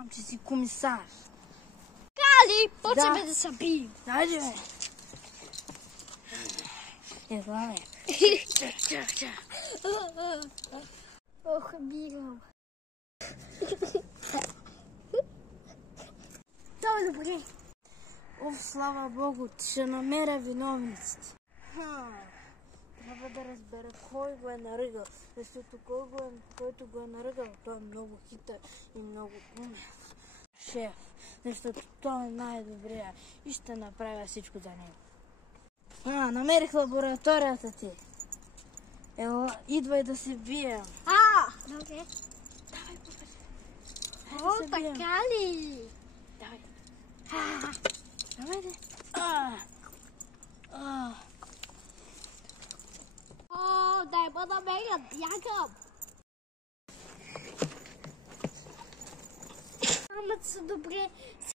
Знам, че си комисар. Кали, почваме да се бием. Хайде, бе. Ела, бе. Чак. Ох, бигам. Това е добре. Оф, слава Богу, ще намеря виновниците. Трябва да разбера кой го е наръгал, защото който го е наръгал, той е много хитър и много умен. Шеф, защото той е най-добрия и ще направя всичко за него. Намерих лабораторията ти. Ела, идвай да се бием. Добре. Давай, покажи. О, така ли? Давай. Давай, де. О, дай ме намерят, бягам. Амът са добре.